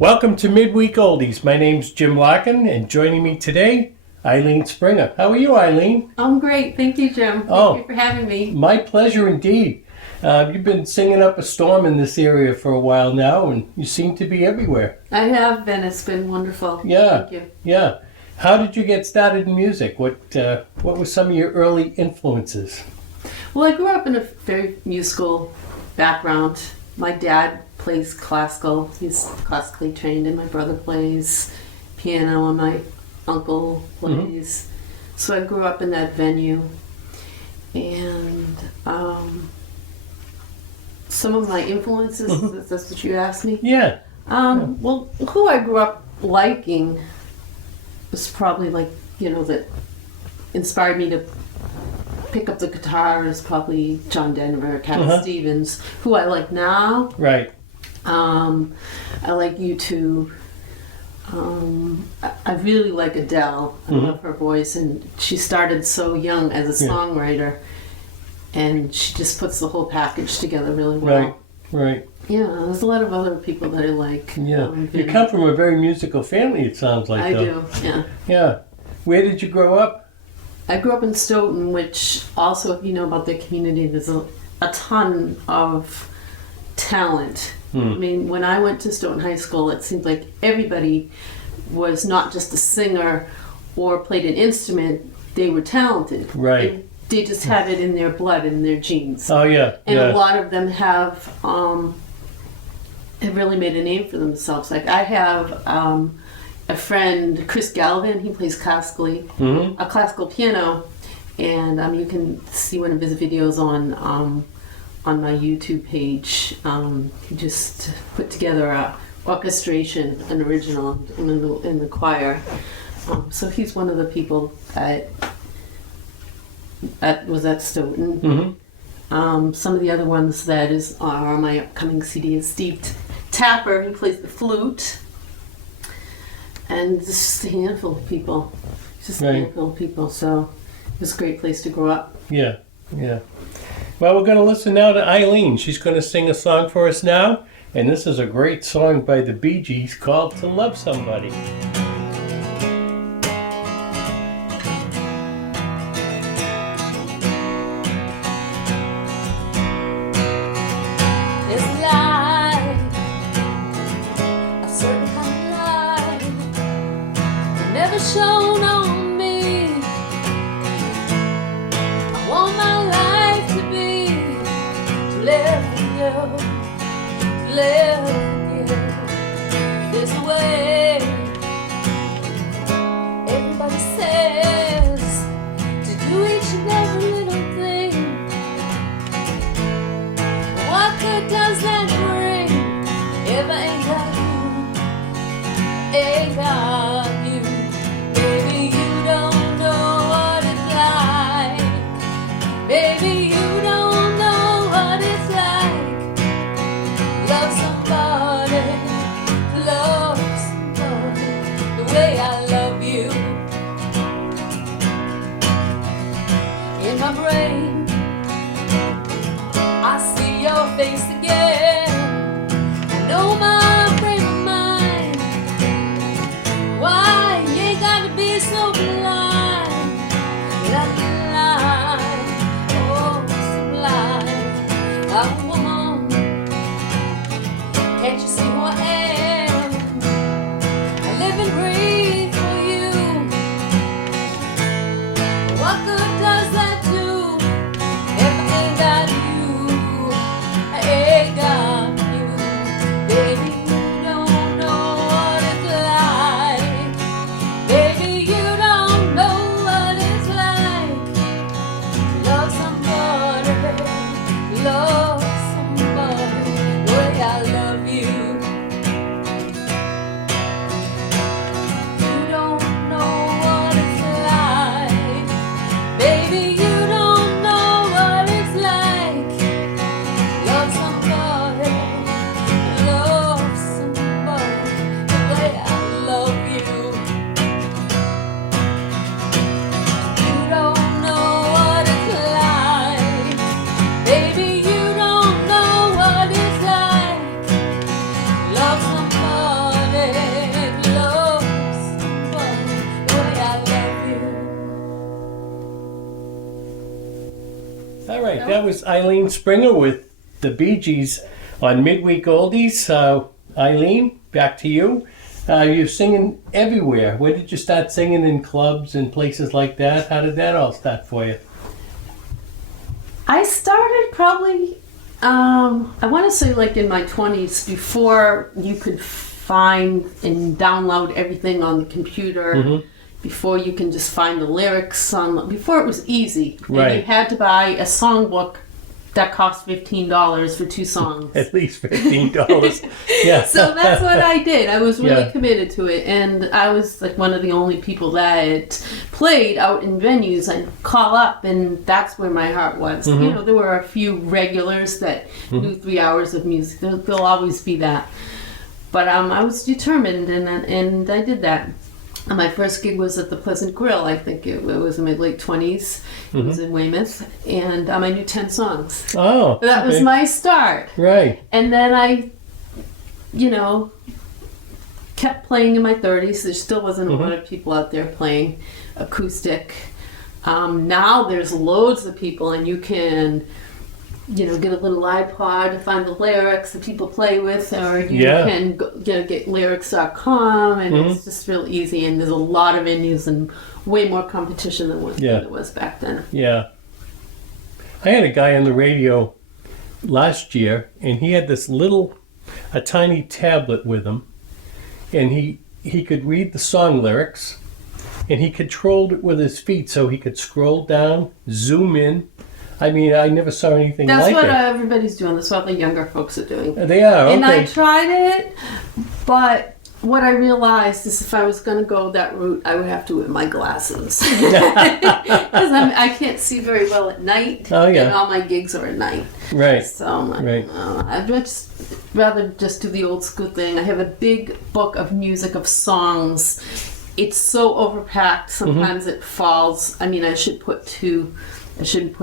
Welcome to Midweek Oldies. My name's Jim Larkin, and joining me today, Ilene Springer. How are you, Ilene? I'm great. Thank you, Jim. Thank you for having me. My pleasure indeed. You've been singing up a storm in this area for a while now, and you seem to be everywhere. I have been. It's been wonderful. Yeah. Thank you. Yeah. How did you get started in music? What were some of your early influences? Well, I grew up in a very musical background. My dad plays classical. He's classically trained, and my brother plays piano, and my uncle plays. So I grew up in that venue. And some of my influences, if that's what you asked me? Yeah. Well, who I grew up liking was probably that inspired me to pick up the guitar is probably John Denver, Cat Stevens, who I like now. Right. I like U2. I really like Adele. I love her voice, and she started so young as a songwriter, and she just puts the whole package together really well. Right. Yeah, there's a lot of other people that I like. Yeah. You come from a very musical family, it sounds like. I do, yeah. Yeah. Where did you grow up? I grew up in Stoughton, which also, if you know about the community, there's a ton of talent. I mean, when I went to Stoughton High School, it seemed like everybody was not just a singer or played an instrument, they were talented. Right. And they just had it in their blood, in their genes. Oh, yeah. And a lot of them have really made a name for themselves. Like I have a friend, Chris Galvin, he plays classically, a classical piano, and you can see one of his videos on my YouTube page. He just put together a orchestration, an original in the choir. So he's one of the people that was at Stoughton. Some of the other ones that are on my upcoming CD is Steve Tapper. He plays the flute. And just a handful of people. Just a handful of people. So it's a great place to grow up. Yeah. Well, we're going to listen now to Ilene. She's going to sing a song for us now. And this is a great song by the Bee Gees called To Love Somebody. Shown on me. I want my life to be to live with you, to live with you. There's a way. Everybody says to do each and every little thing. What good does that bring if I ain't got you? Ain't got you. Baby, you don't know what it's like. Baby, you don't know what it's like. Love somebody. that was Ilene Springer with the Bee Gees on Midweek Oldies. Ilene, back to you. You're singing everywhere. When did you start singing in clubs and places like that? How did that all start for you? I started probably, I want to say like in my 20s, before you could find and download everything on the computer, before you can just find the lyrics on, before it was easy. Right. And you had to buy a songbook that cost $15 for 2 songs. At least $15. Yeah. So that's what I did. I was really Yeah. committed to it, and I was like one of the only people that played out in venues. I'd call up, and that's where my heart was. You know, there were a few regulars that knew 3 hours of music. There'll always be that. But I was determined, and I did that. And my first gig was at the Pleasant Grill. I think it was in my late 20s. It was in Weymouth, and I knew 10 songs. Oh, That was okay. my start. Right. And then I, kept playing in my 30s. There still wasn't a lot of people out there playing acoustic. Now there's loads of people, and you can, get a little iPod to find the lyrics that people play with, or you can get lyrics.com, and it's just real easy. And there's a lot of venues and way more competition than there was back then. Yeah. I had a guy on the radio last year, and he had this a tiny tablet with him, and he could read the song lyrics, and he controlled it with his feet, so he could scroll down, zoom in. I mean, I never saw anything That's like what it. everybody's doing. That's what the younger folks are doing. They are, okay. And I tried it, but what I realized is if I was going to go that route, I would have to wear my glasses. Because I can't see very well at night. Oh, yeah. And all my gigs are at night. Right. So I'm like, Right. I'd rather just do the old school thing. I have a big book of music, of songs. It's so overpacked. Sometimes it falls. I mean, I shouldn't put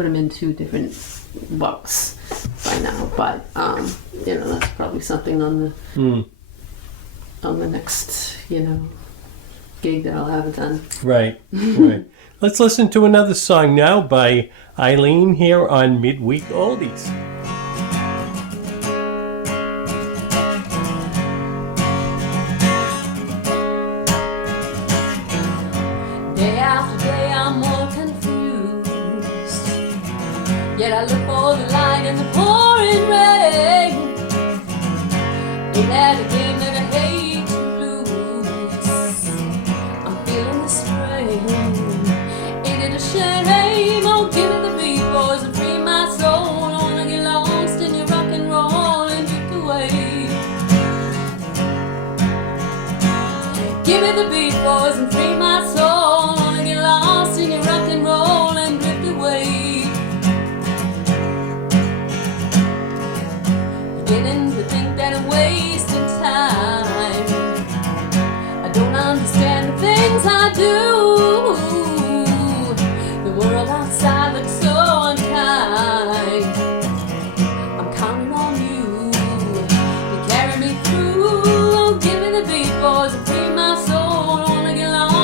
them in 2 different books by now. But, that's probably something on the next, gig that I'll have done. Right. Right. Let's listen to another song now by Ilene here on Midweek Oldies. Day after day I'm more confused, yet I look for the light in the pouring rain. Ain't that a game that I hate to lose? I'm feeling the strain. Ain't it a shame? Oh, give me the beat, boys, and free my soul. I wanna get lost in your rock and roll and drift away. Give me the beat, boys, and free my soul. Lost in your rock and roll and drift away. Beginning to think that I'm wasting time. I don't understand the things I do. The world outside looks so unkind. I'm counting on you to carry me through. Oh, give me the beat, boys, and free my soul. I wanna get lost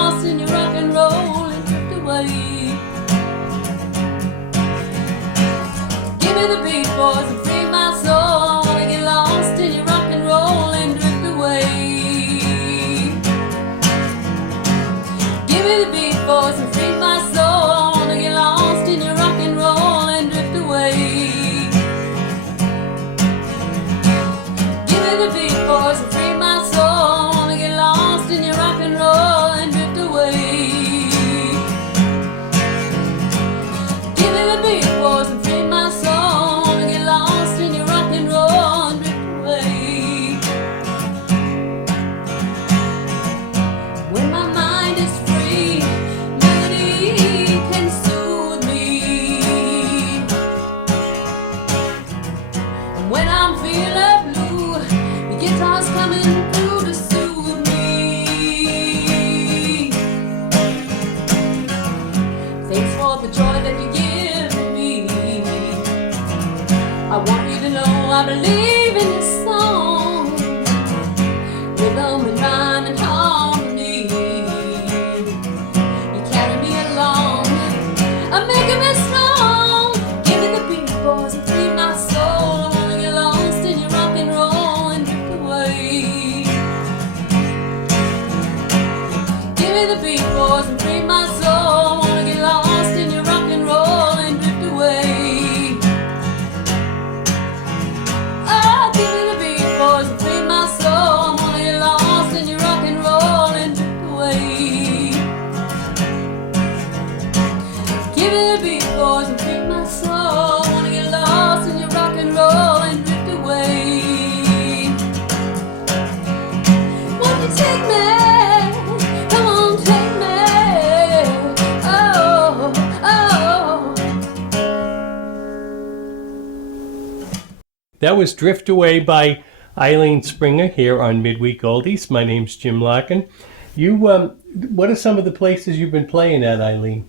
That was Drift Away by Ilene Springer here on Midweek Oldies. My name's Jim Larkin. What are some of the places you've been playing at, Ilene?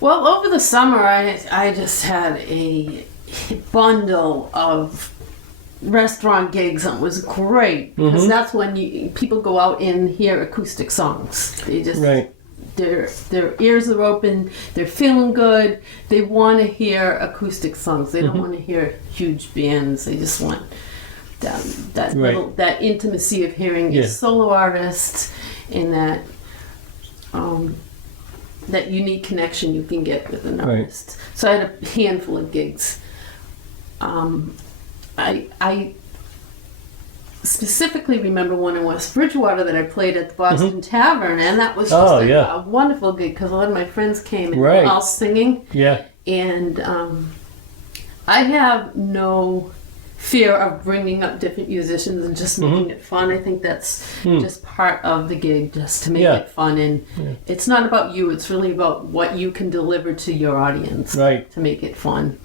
Well, over the summer, I just had a bundle of restaurant gigs, and it was great because that's when people go out and hear acoustic songs. They just their ears are open, they're feeling good, they want to hear acoustic songs. They don't want to hear huge bands. They just want that intimacy of hearing a solo artist and that unique connection you can get with an artist. So I had a handful of gigs. I specifically remember one in West Bridgewater that I played at the Boston Tavern, and that was just a wonderful gig because a lot of my friends came and were all singing. Yeah. And I have no fear of bringing up different musicians and just making it fun. I think that's just part of the gig, just to make it fun. And it's not about you, it's really about what you can deliver to your audience to make it fun.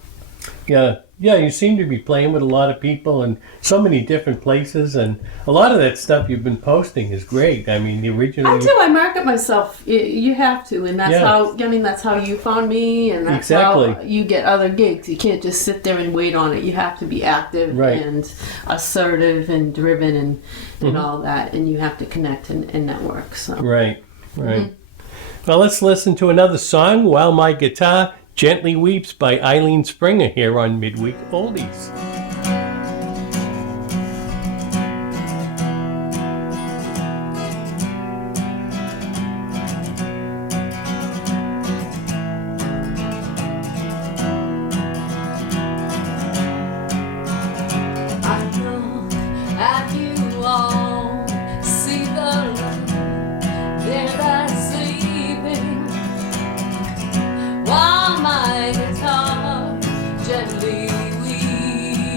Yeah, you seem to be playing with a lot of people and so many different places, and a lot of that stuff you've been posting is great. I mean, the original. I do. I market myself. You have to, and that's how. I mean, that's how you found me, and that's how you get other gigs. You can't just sit there and wait on it. You have to be active and assertive and driven and all that, and you have to connect and network. So. Right. Well, let's listen to another song, While My Guitar Gently Weeps by Ilene Springer here on Midweek Oldies. Gently weep.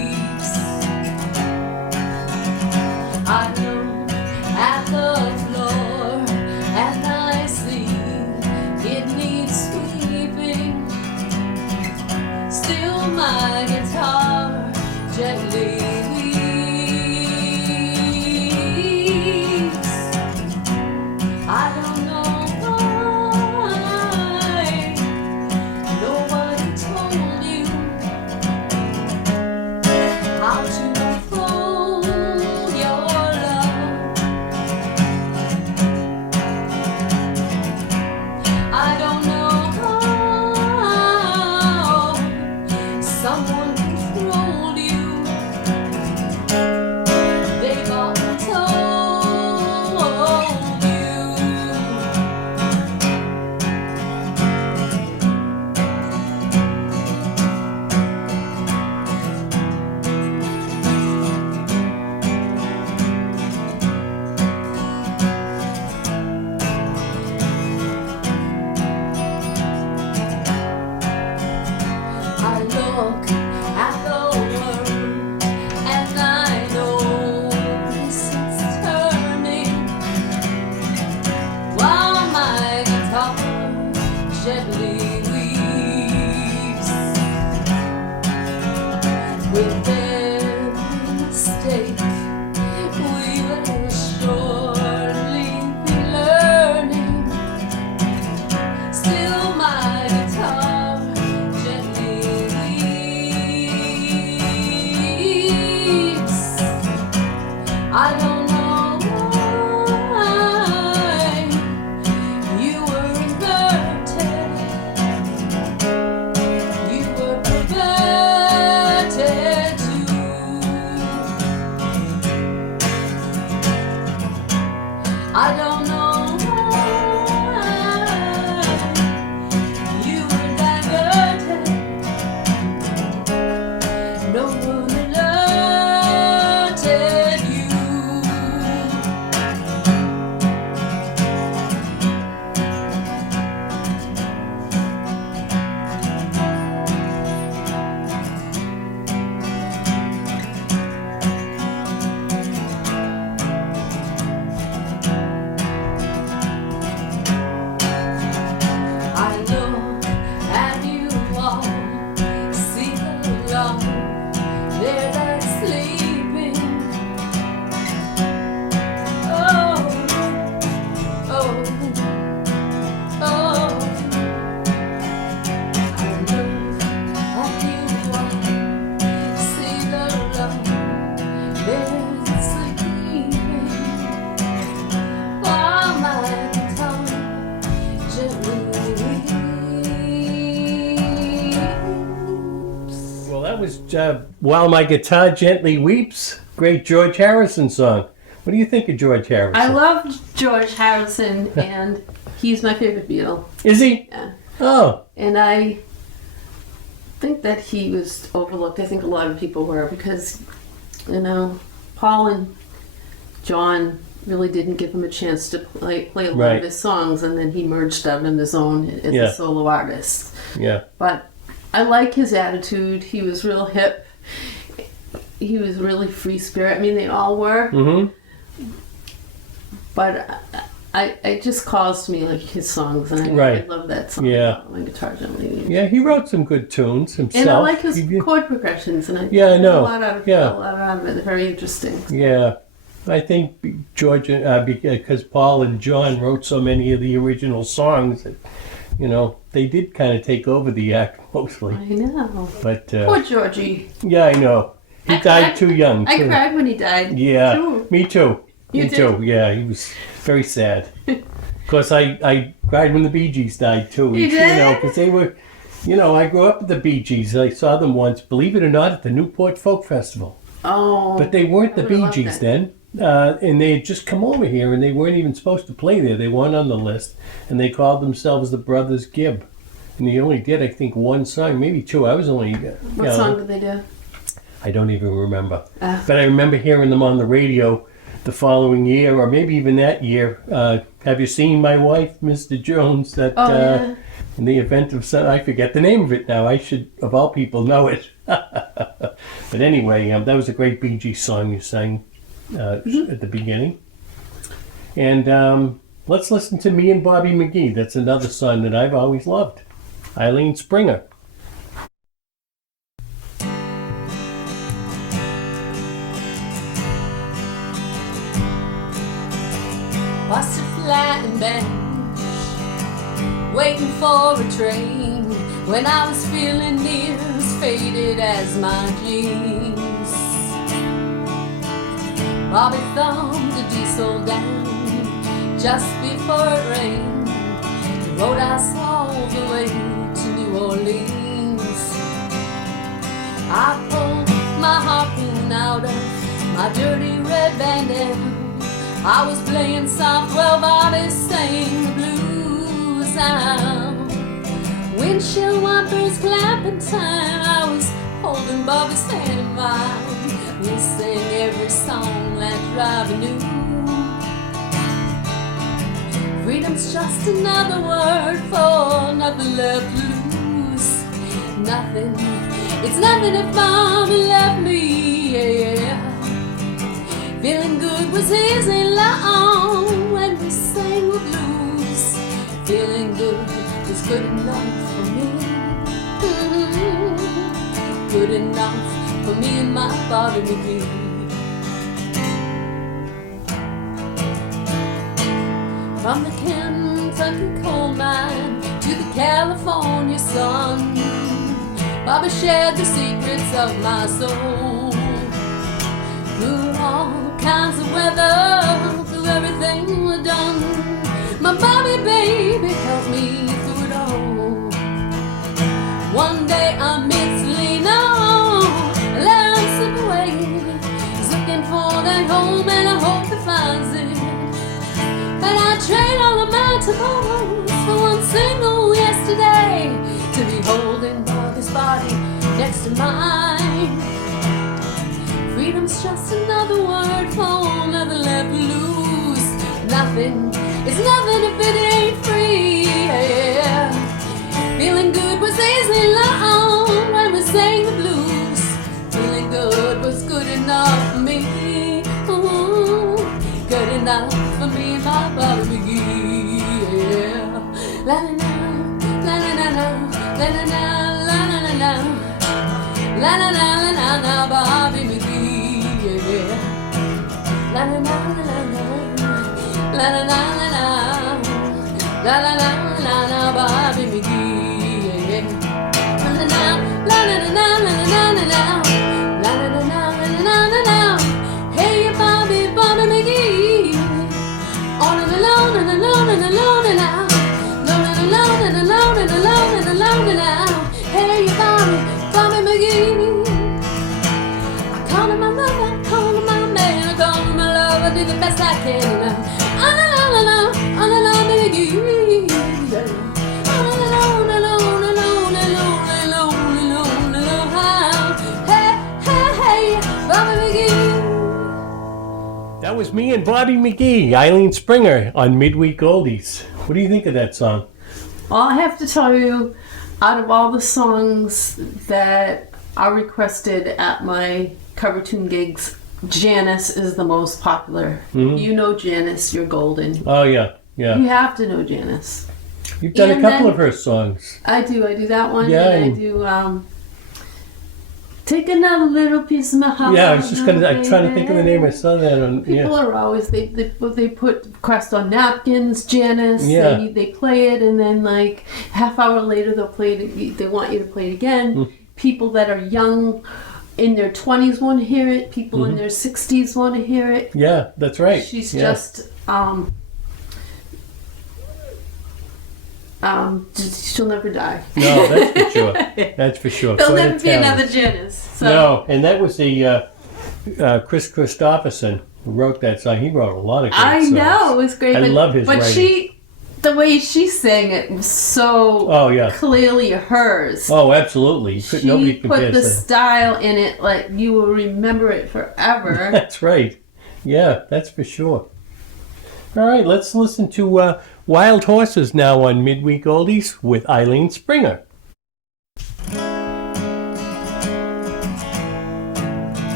While My Guitar Gently Weeps, great George Harrison song. What do you think of George Harrison? I love George Harrison, and he's my favorite Beatle. Is he? Yeah. Oh, And I think that he was overlooked. I think a lot of people were because, Paul and John really didn't give him a chance to play a lot Right. of his songs, and then he merged out on his own as Yeah. a solo artist. yeah. But I like his attitude. He was real hip. He was really free spirit. I mean, they all were. Mm-hmm. But it just calls to me like his songs, and I Right. love that song. Yeah. My Guitar Gently. Yeah, he wrote some good tunes himself. And I like his He- chord progressions, and I Yeah, I get know. a lot out of it. They're very interesting. Yeah, I think George, because Paul and John wrote so many of the original songs that, they did kind of take over the act mostly. I know. But Poor Georgie. yeah, I know. He died too young. I too. cried when he died. Yeah, Too. me too. You me did? too. Yeah, he was very sad. Of course, I cried when the Bee Gees died too. You did? Because they were, I grew up with the Bee Gees. I saw them once, believe it or not, at the Newport Folk Festival. Oh. But they weren't the I Bee would've Gees loved then. And they had just come over here, and they weren't even supposed to play there. They weren't on the list, and they called themselves the Brothers Gibb. And they only did, I think, one song, maybe two. I was only... What song did they do? I don't even remember. Ah. But I remember hearing them on the radio the following year, or maybe even that year. Have you seen My Wife, Mr. Jones? That Yeah. in the event of some... I forget the name of it now. I should, of all people, know it. But anyway, that was a great Bee Gees song you sang at the beginning. And let's listen to Me and Bobby McGee. That's another song that I've always loved. Ilene Springer. Past a flying bench, waiting for a train, when I was feeling near as faded as my jeans. Bobby thumbed the diesel down just before it rained. The rode us all the way to New Orleans. I pulled my harpoon out of my dirty red bandana. I was playing soft while Bobby sang the blues sound. Windshield wipers clapping time. I was holding Bobby's hand in mine. We sang every song that Robbie knew. Freedom's just another word for nothing left to lose. Nothing, it's nothing if Bobby left me, yeah. Feeling good was easy long when we sang the blues. Feeling good was good enough for me. Good enough for me and my Bobby McGee. From the Kentucky coal mine to the California sun, Bobby shared the secrets of my soul. Through all kinds of weather, through everything we've done, my Bobby baby helped me through it all. One day I met Selena, let him slip away. He's looking for that home and I hope he finds it. But I trade all of my tomorrows for one single yesterday, to be holding Bobby's body next to mine. Freedom's just another word for nothing left to lose. Nothing is nothing if it ain't free, yeah. Feeling good was easy long when we sang the blues. Feeling good was good enough for me. Ooh, good enough for me and my Bobby McGee, yeah. La la la, la la la la, la la la, la la la, la la la la la, Bobby McGee, yeah. La la la la la, la la la la, la la la la, Bobby McGee, yeah. La la la la la la la la la, la la la la la la. Hey, Bobby, Bobby McGee, all alone and alone and alone and out, alone and alone and alone and alone and alone and out. Hey, Bobby, Bobby McGee. best I can. Oh, no, no, no, no. Oh, no, no, McGee. Oh, no, no, no, no, no, no, no, no, no, no, no, no. Hey, hey, hey, Bobby McGee. That was me and Bobby McGee, Ilene Springer on Midweek Oldies. What do you think of that song? Well, I have to tell you, out of all the songs that are requested at my cover tune gigs, Janice is the most popular. Mm-hmm. You know Janice, you're golden. Oh, yeah, yeah. You have to know Janice. You've done a And couple then- of her songs. I do that one. Yeah, and I and- do Take Another Little Piece of My Heart. Yeah, I was just I'm trying to think of the name. I saw that on, People are always, they put crust on napkins, Janice. Yeah. They play it, and then like half hour later they'll play it. They want you to play it again. People that are young, in their 20s want to hear it. People in their 60s want to hear it. Yeah, that's right. She's yeah. just she'll never die. No, that's for sure. That's for sure. There'll Quite a never be talent. another Janice. So. No, and that was the Chris Christopherson who wrote that song. He wrote a lot of great I songs. know, it was great. I love his But writing. the way she sang it was so Oh, yeah. clearly hers. Oh, absolutely. Nobody She compares put the to style in it, like you will remember it forever. That's right. Yeah, that's for sure. All right, let's listen to Wild Horses now on Midweek Oldies with Ilene Springer.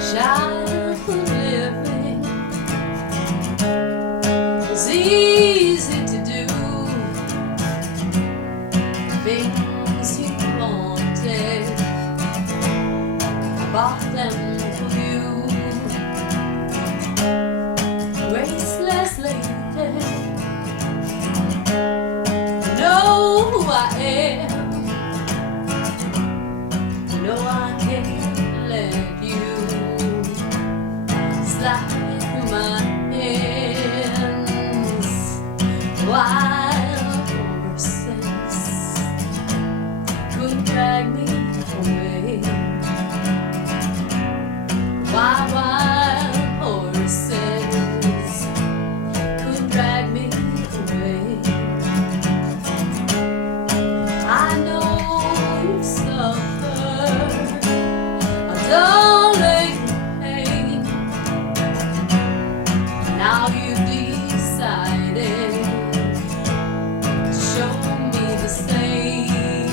Childhood living is easy to do. Things you wanted, I bought them for you. Graceless lady, know who I am. No, I can't let you slide through my hands. Wild horses could drag me away. Wild horses could drag me away. I know you've suffered a darling pain. Now you've decided to show me the same.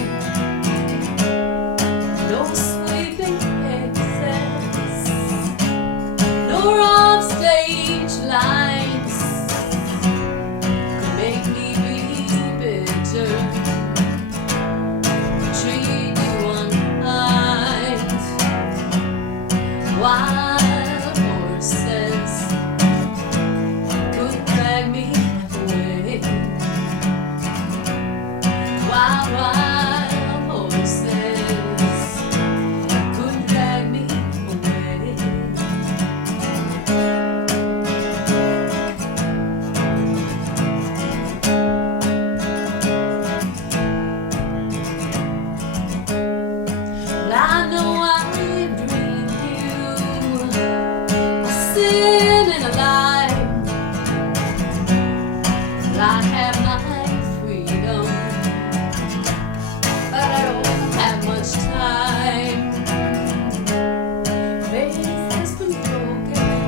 No sweeping exits, no rough stage lines could make me be bitter. Treat you unkind. Wild horses could drag me away. Wild horses could drag me away. Well, I know I dreamed you a sin and a lie. Well, I have my freedom, but I don't have much time. Faith has been broken,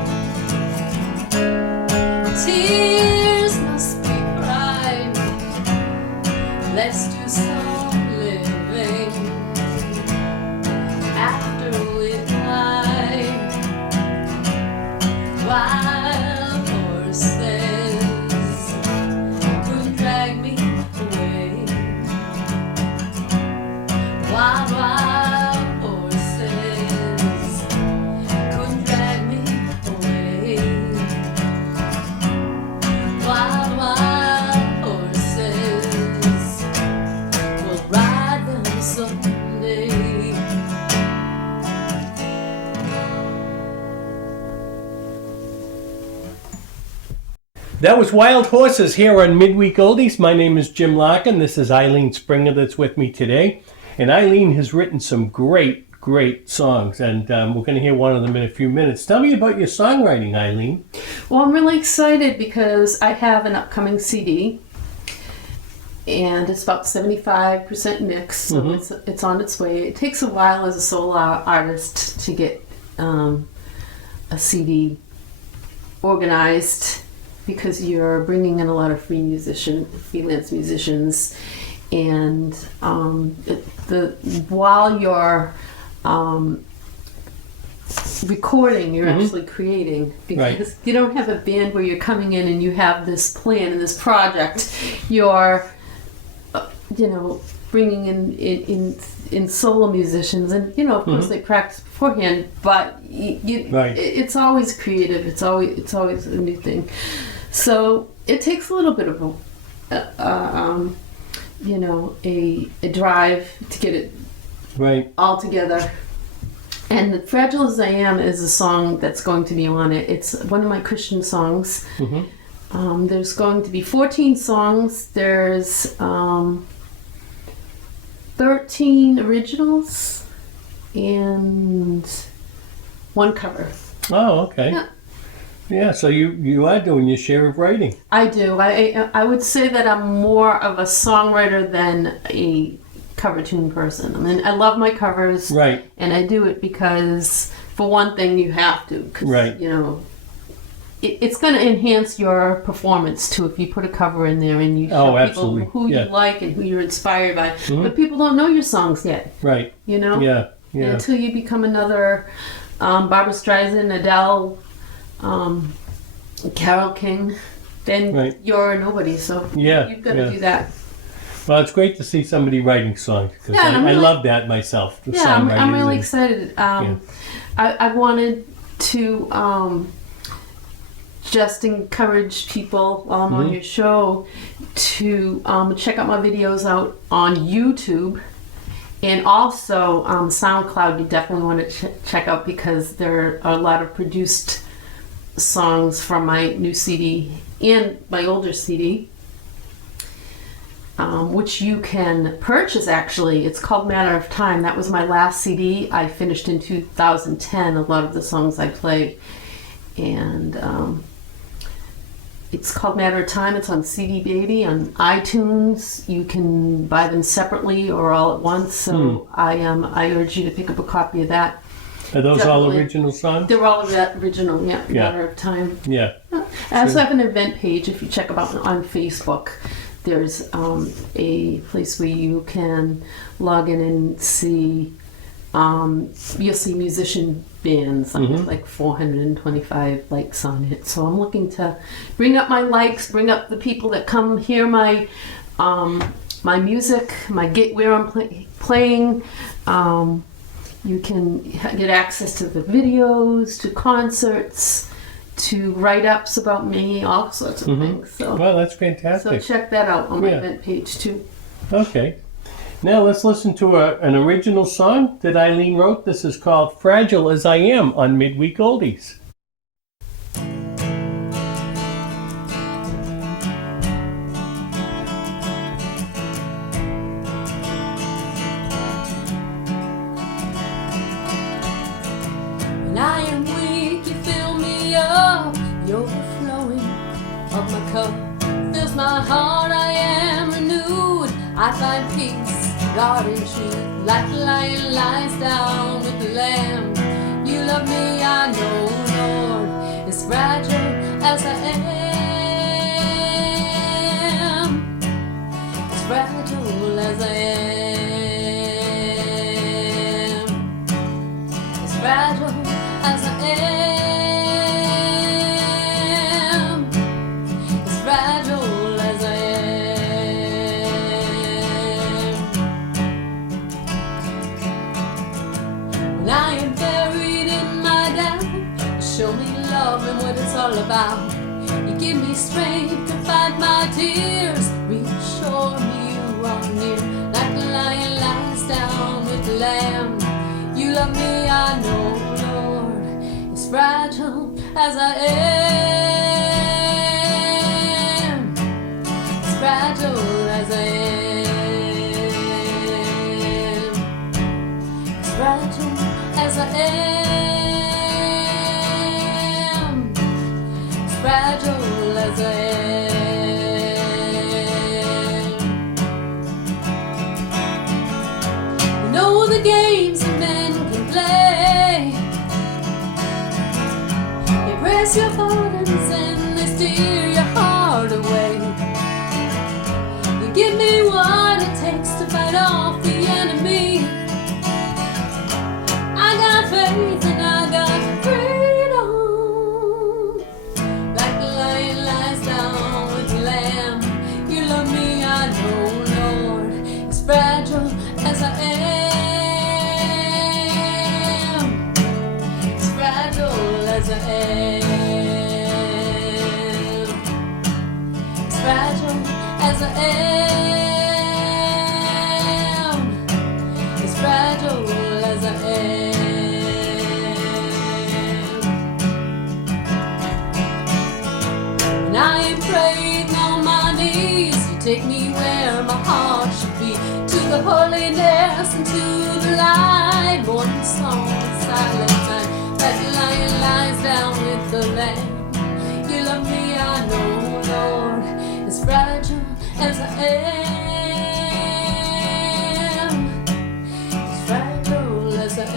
tears must be cried. Let's do some living after we die. Wild horses could drag me away. Wild horses could drag me away. Wild horses will ride them someday. That was Wild Horses here on Midweek Oldies. My name is Jim Larkin. This is Ilene Springer that's with me today. And Ilene has written some great songs, and we're going to hear one of them in a few minutes. Tell me about your songwriting, Ilene. Well, I'm really excited because I have an upcoming CD, and it's about 75% mixed, so it's on its way. It takes a while as a solo artist to get a CD organized because you're bringing in a lot of freelance musicians, and while you're recording, you're actually creating, because you don't have a band where you're coming in and you have this plan and this project. You're bringing in solo musicians, and of course they practice beforehand, but it's always creative. It's always a new thing. So it takes a little bit of a drive to get it all together. And the Fragile as I Am is a song that's going to be on it. It's one of my Christian songs. There's going to be 14 songs. There's 13 originals and one cover. Oh, okay. Yeah, so you are doing your share of writing. I do. I would say that I'm more of a songwriter than a cover tune person. I mean, I love my covers. Right. And I do it because, for one thing, you have to. Cause, it's going to enhance your performance too if you put a cover in there and you show people who you like and who you're inspired by. But people don't know your songs yet. Right. Yeah. Until you become another Barbra Streisand, Adele, Carole King, then you're a nobody. So you've got to do that. Well, it's great to see somebody writing songs, because I love that myself. I'm really excited. I wanted to just encourage people while I'm on your show to check out my videos out on YouTube, and also SoundCloud. You definitely want to check out, because there are a lot of produced songs from my new CD and my older CD, which you can purchase. Actually, it's called Matter of Time. That was my last CD. I finished in 2010 a lot of the songs I played, and it's called Matter of Time. It's on CD Baby, on iTunes. You can buy them separately or all at once, so I urge you to pick up a copy of that. Are those all original songs? They're all original, Matter of Time. Yeah. I also have an event page. If you check about on Facebook, there's a place where you can log in and see, you'll see musician bands. I have like 425 likes on it. So I'm looking to bring up my likes, bring up the people that come hear my my music, where I'm playing. You can get access to the videos, to concerts, to write-ups about me, all sorts of things. So, well, that's fantastic. So check that out on my event page too. Okay. Now let's listen to an original song that Ilene wrote. This is called Fragile as I Am on Midweek Oldies. When I am weak, you fill me up. The overflowing of my cup fills my heart. I am renewed. I find peace, God in truth. Like a lion lies down with the lamb. You love me, I know, Lord. As fragile as I am, as fragile as I am, as fragile as I am, as fragile as I am. When I am buried in my doubt, show me love and what it's all about. You give me strength to fight my tears. Reassure me you are near. Like a lion lies down with the lamb. You love me, I know, Lord. As fragile as I am, as fragile as I am. fragile as I am, as fragile as I am. You know the games that men can play. They press your buttons and they steer your heart away. They give me what it takes to fight off the enemy. I got faith and I got freedom. Like the lion lies down with the lamb. You love me, I know, Lord. As fragile as I am, as fragile as I am, as fragile as I am, as fragile as I am. And I am praying on my knees to take me where my heart should be, to the holiness and to the light. Morning song, silent night, that lion lies down with the lamb. You love me, I know, Lord, as fragile as I am, as fragile as I am,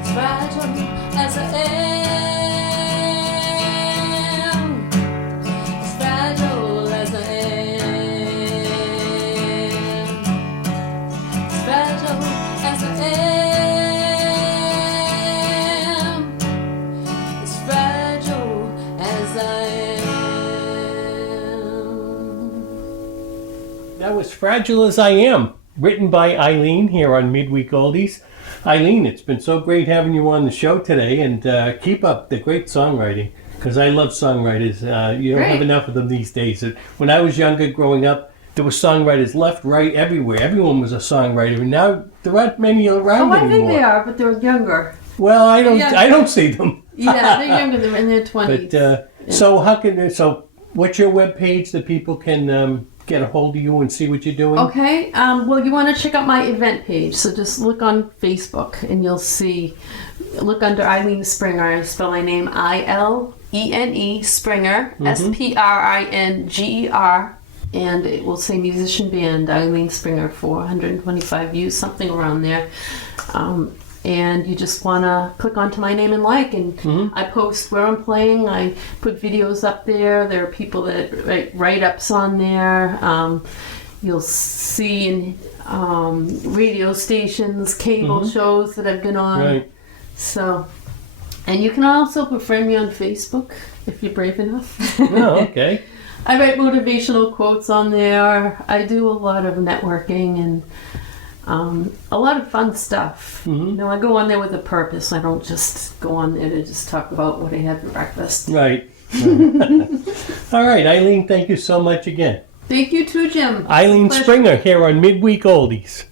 as fragile as I am, as fragile as I am, as fragile as I am, as fragile as I am. That was Fragile as I Am, written by Ilene here on Midweek Oldies. Ilene, it's been so great having you on the show today, and keep up the great songwriting, because I love songwriters. You don't have Great. enough of them these days. When I was younger, growing up, there were songwriters left, right, everywhere. Everyone was a songwriter, and now there aren't many around Oh, I think anymore. they are, but they're younger. Well, I don't. Yeah. I don't see them. Yeah, they're younger. They're in their 20s. But so how can so? What's your webpage that people can get a hold of you and see what you're doing? Okay, well, you want to check out my event page, so just look on Facebook and you'll see, look under Ilene Springer. I spell my name Ilene Springer, Springer, and it will say musician band Ilene Springer, 425 views, something around there. And you just want to click onto my name and like, and I post where I'm playing. I put videos up there. There are people that write write-ups on there. You'll see in radio stations, cable shows that I've been on. Right. So, and you can also befriend me on Facebook if you're brave enough. Oh, okay. I write motivational quotes on there. I do a lot of networking and a lot of fun stuff. You know, I go on there with a purpose. I don't just go on there to just talk about what I had for breakfast. Right. All right, Ilene, thank you so much again. Thank you too, Jim. Ilene Pleasure. Springer here on Midweek Oldies.